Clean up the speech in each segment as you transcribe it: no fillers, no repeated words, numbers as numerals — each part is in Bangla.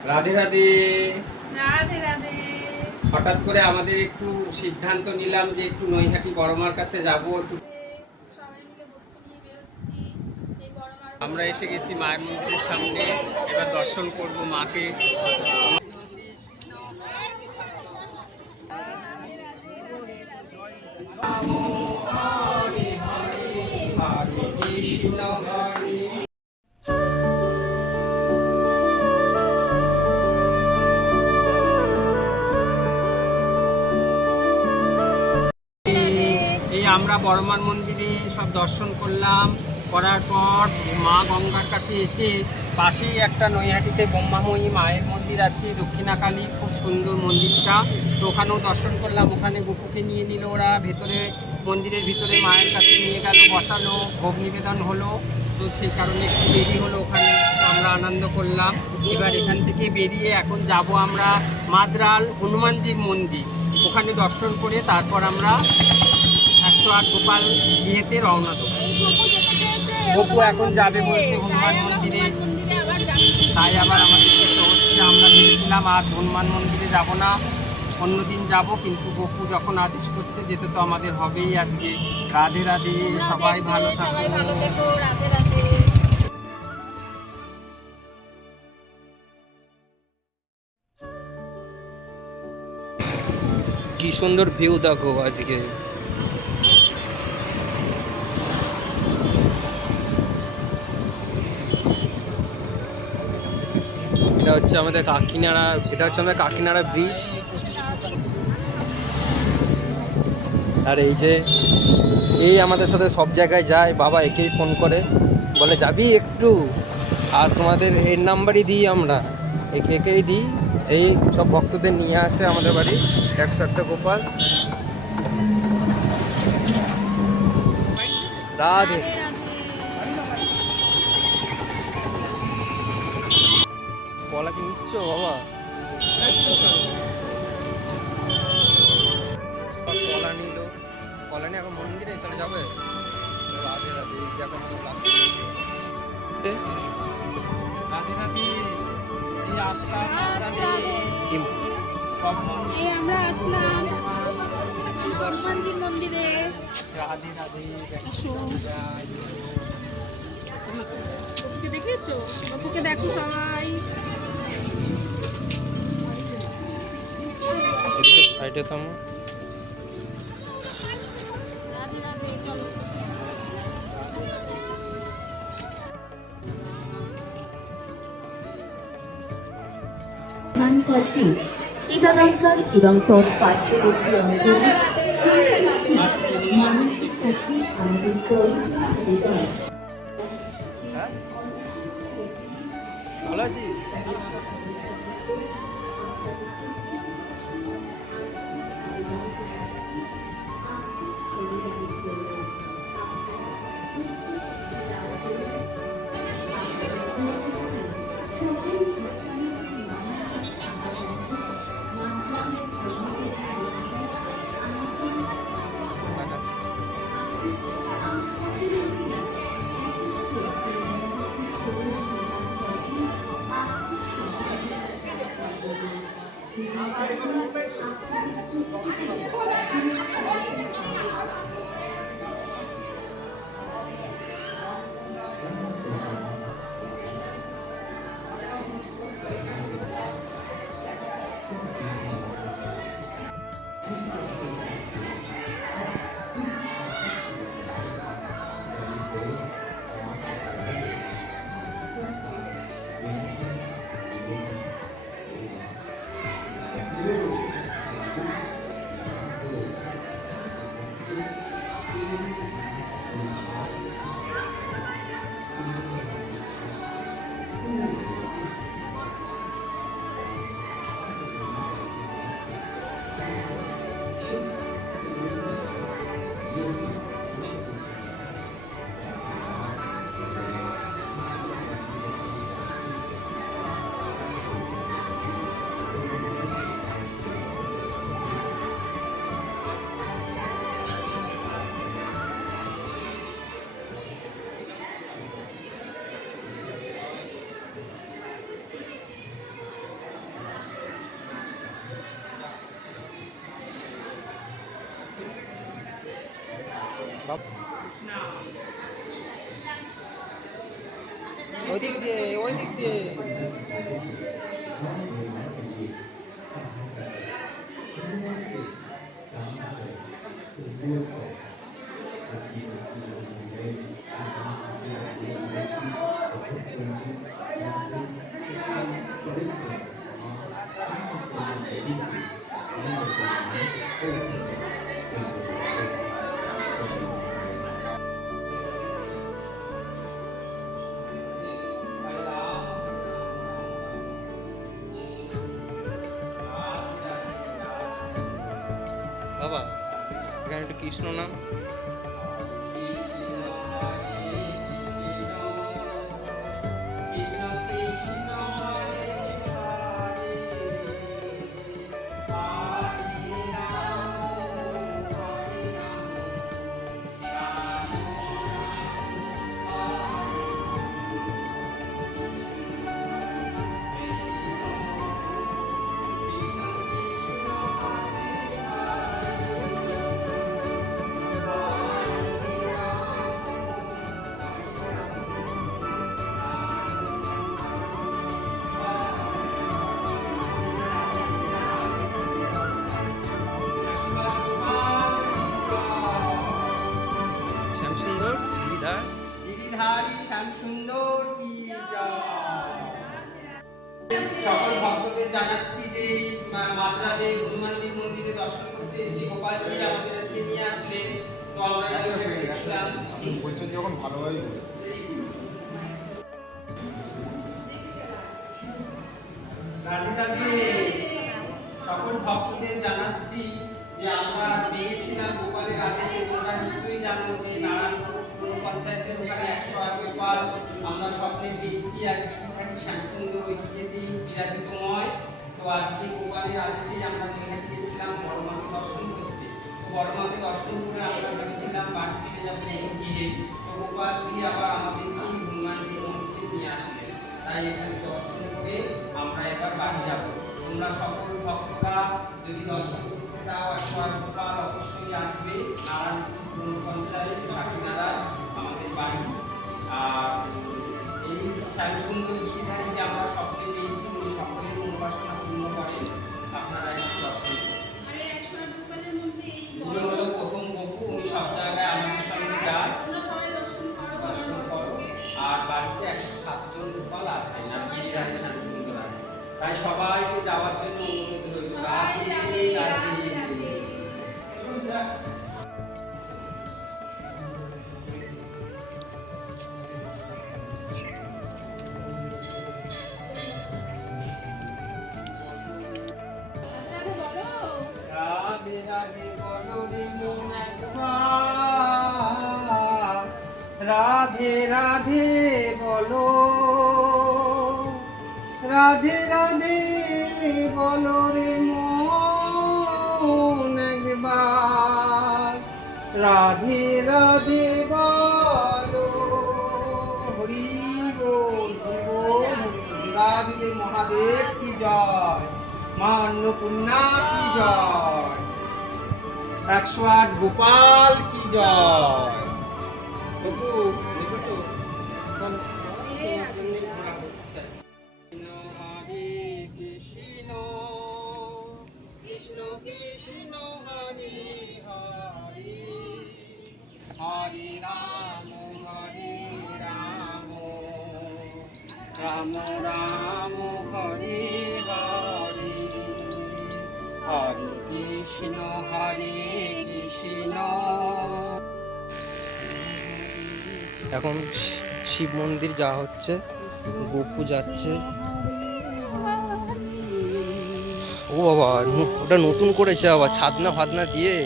রাধে রাধে। রাধে রাধে। হঠাৎ করে আমাদের একটু সিদ্ধান্ত নিলাম যে একটু নৈহাটি বড়মার কাছে যাব। সবাই মিলে ভক্তি নিয়ে বেরোচ্ছি এই বড় মার। আমরা এসে গেছি মায়ের মন্দিরের সামনে, এবার দর্শন করব মাকে। হরে কৃষ্ণ হরে। এই আমরা বড়মার মন্দিরে সব দর্শন করলাম, করার পর মা গঙ্গার কাছে এসে পাশেই একটা নৈহাটিতে ব্রহ্মাময়ী মায়ের মন্দির আছে, দক্ষিণাকালী, খুব সুন্দর মন্দিরটা। তো ওখানেও দর্শন করলাম। ওখানে গোপুকে নিয়ে নিল ওরা ভেতরে, মন্দিরের ভিতরে মায়ের কাছে নিয়ে গেল, বসালো, ভোগ নিবেদন হলো। তো সেই কারণে একটু দেরি হলো ওখানে, তো আমরা আনন্দ করলাম। এবার এখান থেকে বেরিয়ে এখন যাব আমরা মাদ্রাল হনুমানজির মন্দির, ওখানে দর্শন করে তারপর আমরা 108 গোপাল বিয়েতে রওনা দেবো। গপু এখন যাবে বলছে হনুমান মন্দিরে, তাই আবার আমাদের যেতে হচ্ছে। আমরা ভেবেছিলাম আর হনুমান মন্দিরে যাব না, অন্যদিন যাব, কিন্তু গপু যখন আদেশ করছে যেতে তো আমাদের হবেই আজকে। রাধে রাধে, সবাই ভালো থাকো। রাধে রাধে। কি সুন্দর ভিউ দেখো আজকে। এটা হচ্ছে আমাদের কাকিনাড়া ব্রিজ। আর এই আমাদের সাথে সব জায়গায় যায়, বাবা একেই ফোন করে, বলে যাবি একটু। আর তোমাদের এর নাম্বারই দিই আমরা, একেই দিই। এই সব ভক্তদের নিয়ে আসে আমাদের বাড়ি 108 গোপাল। রাধে। কলা কি নিচ্ছ বাবা? কলা নিল, কলা নিয়ে এখন মন্দিরে তাহলে যাবে। রাধে রাধে। এখন রাধে রাধে। এই আসলাম আমরা আসলাম হনুমানজির মন্দিরে। রাধে রাধে। বাপুকে দেখেছো? বাপুকে দেখো সবাই। সাইডে থামো। রাধে রাধে, চলো। ইদানাঞ্চল এবং তোর পার্শ্ববর্তী অঞ্চলে মানসিক শক্তি আমাদের হৃদয়। ভালো আছি। ওই দিক দিয়ে, ওই দিক দিয়ে। বাবা এখানে একটু কৃষ্ণ নাম। শ্যামসুন্দর গিরিধারী শ্যামসুন্দর কি জয়। সকল ভক্তদের জানাচ্ছি যে এই মাদ্রাদে হনুমানজির মন্দিরে দর্শন করতে এসে গোপালজি আমাদের আজকে নিয়ে আসলেন। তো আমরা গেছিলাম বলছেন যখন ভালোভাবে রাধে রাধে। সকল ভক্তদের জানাচ্ছি যে আমরা পেয়েছিলাম গোপালের আদেশে। তোমরা নিশ্চয়ই জানো যে নারায়ণপুর পঞ্চায়েতের ওখানে 108 গোপাল আমরা স্বপ্নে পেয়েছি। আর গিরিধারী শ্যামসুন্দর ঐতিহ্যে বিরাজিতময়। তো আজকে গোপালের আদেশে আমরা নৈহাটি গেছিলাম বড়মাকে দর্শন করতে। তো বড়মাকে দর্শন করে আমরা ভেবেছিলাম বাড়ি ফিরে যাবো গিয়ে। তো গোপালজি আবার আমাদেরকে হনুমানজির মন্দিরে নিয়ে আসলেন। তাই এখানে দর্শন করে আমরা এবার বাড়ি যাব। তোমরা সকল ভক্তরা যদি দর্শন করতে চাও 108 গোপাল অবশ্যই আসবে। নারায়ণপুর পঞ্চায়েত কাকিনাড়া আমাদের বাড়ি। আর এই শ্যামসুন্দর গিরিধারী যে আমরা স্বপ্নে পেয়েছি উনি সকলের মনোবাসনা পূর্ণ করেন। আপনারা এসে দর্শন করুন। আরে 108 গোপালের মধ্যে এই উনি হলো প্রথম গপু। উনি সব জায়গায় আমাদের সঙ্গে যায়। তোমরা সবাই দর্শন করো। দর্শন করো। আর বাড়িতে 107 জন গোপাল আছে, না গিরিধারী শ্যামসুন্দর আছে। তাই সবাইকে যাওয়ার জন্য অনুরোধ রইল। রাধে রাধে। রাধে রাধে বলো রে মন একবার। রাধে রাধে বলো, রাধে রাধে বলো রে মন একবার। রাধে রাধে বলো। হরি বল হরি বল। রাধে মহাদেব কি জয়। মা অন্নপূর্ণা কি জয়। 108 গোপাল কি জয়। বাবু দেখেছো হরে কৃষ্ণ কৃষ্ণ কৃষ্ণ হরে হরে হরে রাম রাম রাম হরে হরে হরে কৃষ্ণ এখন শিব মন্দির যাওয়া হচ্ছে, গোপু যাচ্ছে। ও বাবা, ওটা নতুন করেছে আবার ছাদনা ফাদনা দিয়ে।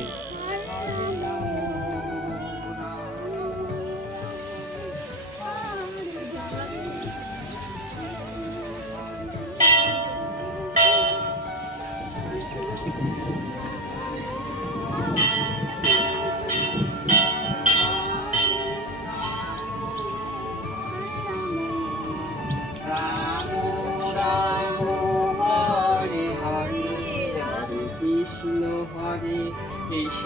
রাম রাম হরে হরে হরে কৃষ্ণ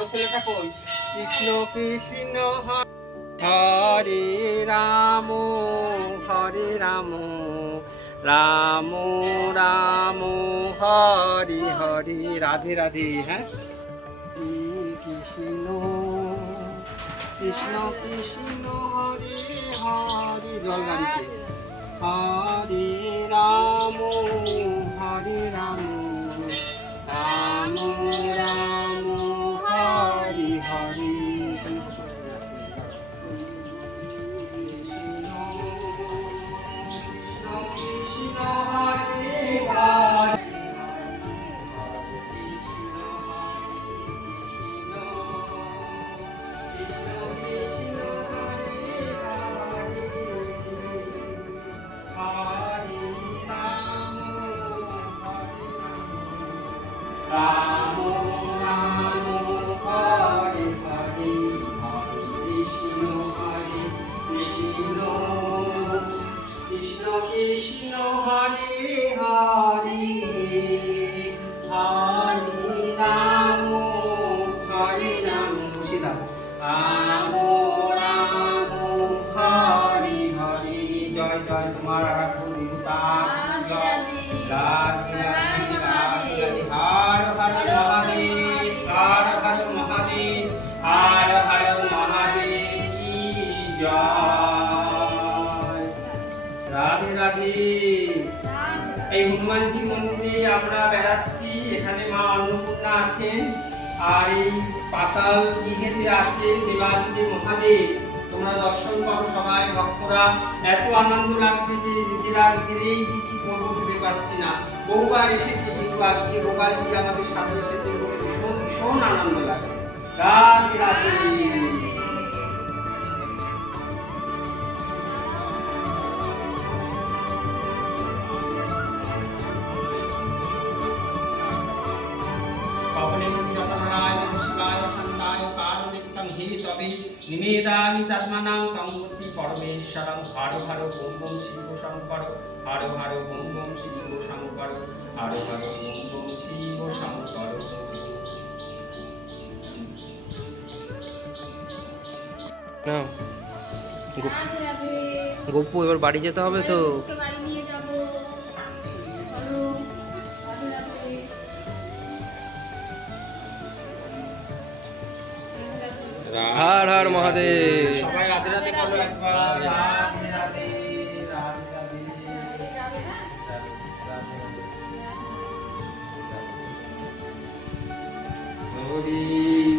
বড় ছেলেটা কই? কৃষ্ণ কৃষ্ণ হরে রাম হরে রাম রাম রাম হরে হরে। রাধে রাধে। হ্যাঁ, কৃষ্ণ কৃষ্ণ কৃষ্ণ হরে হরে। জল গাড়িতে হরে রাম হরে রাম রাম রাম হরে হরে। রাম রাম হরে হরে হরে কৃষ্ণ কৃষ্ণ কৃষ্ণ কৃষ্ণ হরে হরে হরে রাম হরে রাম। সীতা রাম রাম হরে হরে। জয় জয় তোমার দেবতা। রাধে রাধে রাধে রাধে। হর হর মহাদেব হর হর মহাদেব হর হর মহাদেব কি জয়। রাধে রাধে। এই হনুমানজি মন্দিরে আমরা বেড়াচ্ছি। এখানে মা অন্নপূর্ণা আছেন, আর এই পাতাল গৃহেতে আছেন দেবাদিদেব মহাদেব। তোমরা দর্শন করো সবাই ভক্তরা। এত আনন্দ লাগছে যে নিজেরাই কি করবো ভেবে পাচ্ছি না। বহুবার এসেছি, কিন্তু আজকে গোপালজি আমাদের সাথে এসেছেন বলে ভীষণ আনন্দ লাগছে। রাধে রাধে। নিমেদানি চাত্মানাং তঙ্গতি পরমেশ্বরং। হর হর ওম ওম শিব শঙ্কর হর হর ওম ওম শিব শঙ্কর হর হর ওম ওম শিব শঙ্কর। না গপু এবার বাড়ি যেতে হবে তো। বাড়ি নিয়ে যাবো। চলো, রাধে রাধে। হর হর মহাদেব। সবাই রাধে রাধে বলো একবার। রাধে রাধে রাধে রাধে। হরি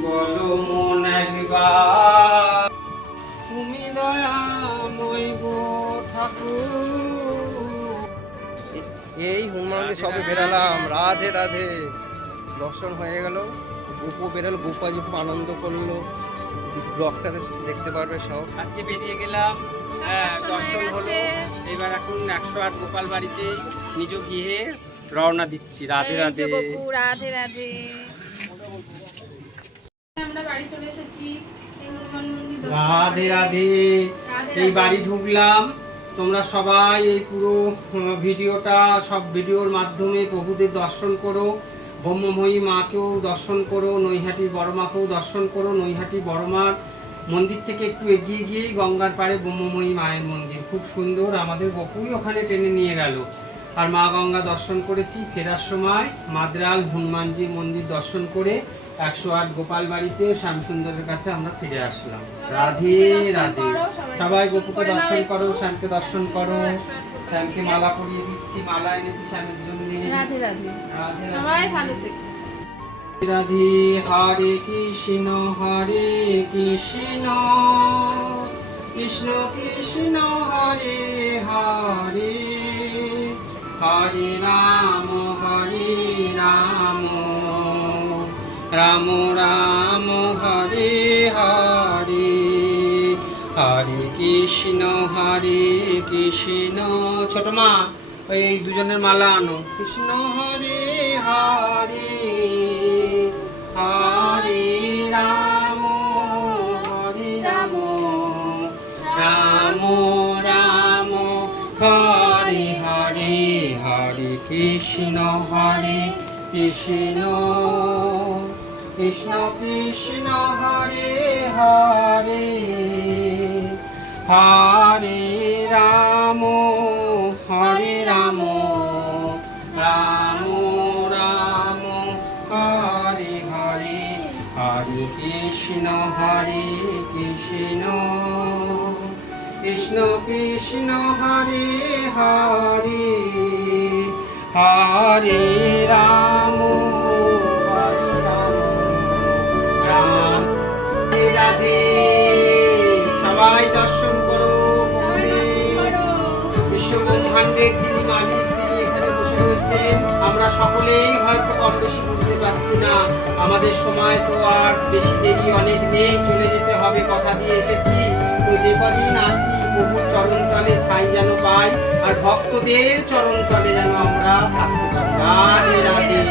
বলো মন একবার, তুমি দয়াময় গো ঠাকুর। এই হনুমানকে সবে বেরালাম। রাধে রাধে। দর্শন হয়ে গেল, গোপু বেরাল, গোপাল খুব আনন্দ করলো। ব্লগটাতে দেখতে পারবে সব। আজকে বেরিয়ে গেলাম, হ্যাঁ দর্শন হলো। গেছে। এবার এখন 108 গোপাল বাড়িতে নিজ গৃহে রওনা দিচ্ছি। রাধে এই যে রাধে। গপু, রাধে রাধে। আমরা বাড়ি চলে এসেছি। এই হনুমান মন্দির দর্শন রাধে করে। রাধে। রাধে এই রাধে। বাড়ি ঢুকলাম। তোমরা সবাই এই পুরো ভিডিওটা সব ভিডিওর মাধ্যমে প্রভুদের দর্শন করো। ব্রহ্মময়ী মাকেও দর্শন করো, নৈহাটির বড় মাকেও দর্শন করো। নৈহাটির বড় মার মন্দির থেকে একটু এগিয়ে গিয়েই গঙ্গার পাড়ে ব্রহ্মময়ী মায়ের মন্দির, খুব সুন্দর। আমাদের বপুই ওখানে টেনে নিয়ে গেল, আর মা গঙ্গা দর্শন করেছি। ফেরার সময় মাদ্রাল হনুমানজির মন্দির দর্শন করে 108 গোপাল বাড়িতে শ্যামসুন্দরের কাছে আমরা ফিরে আসলাম। রাধে রাধে। সবাই গপুকে দর্শন করো, শ্যামকে দর্শন করো। শ্যামকে মালা পরিয়ে দিচ্ছি, মালা এনেছি শ্যামের জন্য। রাধে রাধে। রাধে সবাই রাধে। ভালো থেকো। রাধে। হরে কৃষ্ণ কৃষ্ণ কৃষ্ণ হরে হরে হরে রাম রাম রাম হরে হরে হরে কৃষ্ণ ছোট মা ওই এই দুজনের মালা আনো। কৃষ্ণ হরে হরে হরে রাম রাম রাম হরে হরে হরে কৃষ্ণ কৃষ্ণ কৃষ্ণ হরে হরে হরে রাম রাম রাম হরে হরে হরে কৃষ্ণ কৃষ্ণ কৃষ্ণ হরে হরে হরে রাম রাম রাধে রাধে। সবাই দর্শন করো বিশ্ব ব্রহ্মাণ্ডের যিনি মালিক তিনি এখানে বসে রয়েছেন। আমরা সকলেই হয়তো কম বেশি বুঝতে পারছি না, আমাদের সময় তো আর বেশি দেরি অনেক নেই, চলে যেতে হবে, কথা দিয়ে এসেছি। তো যে কদিন আছি বহু চরণতলে ঠাঁই যেন পাই, আর ভক্তদের চরণতলে যেন আমরা থাকতে পারি। রাধে রাধে।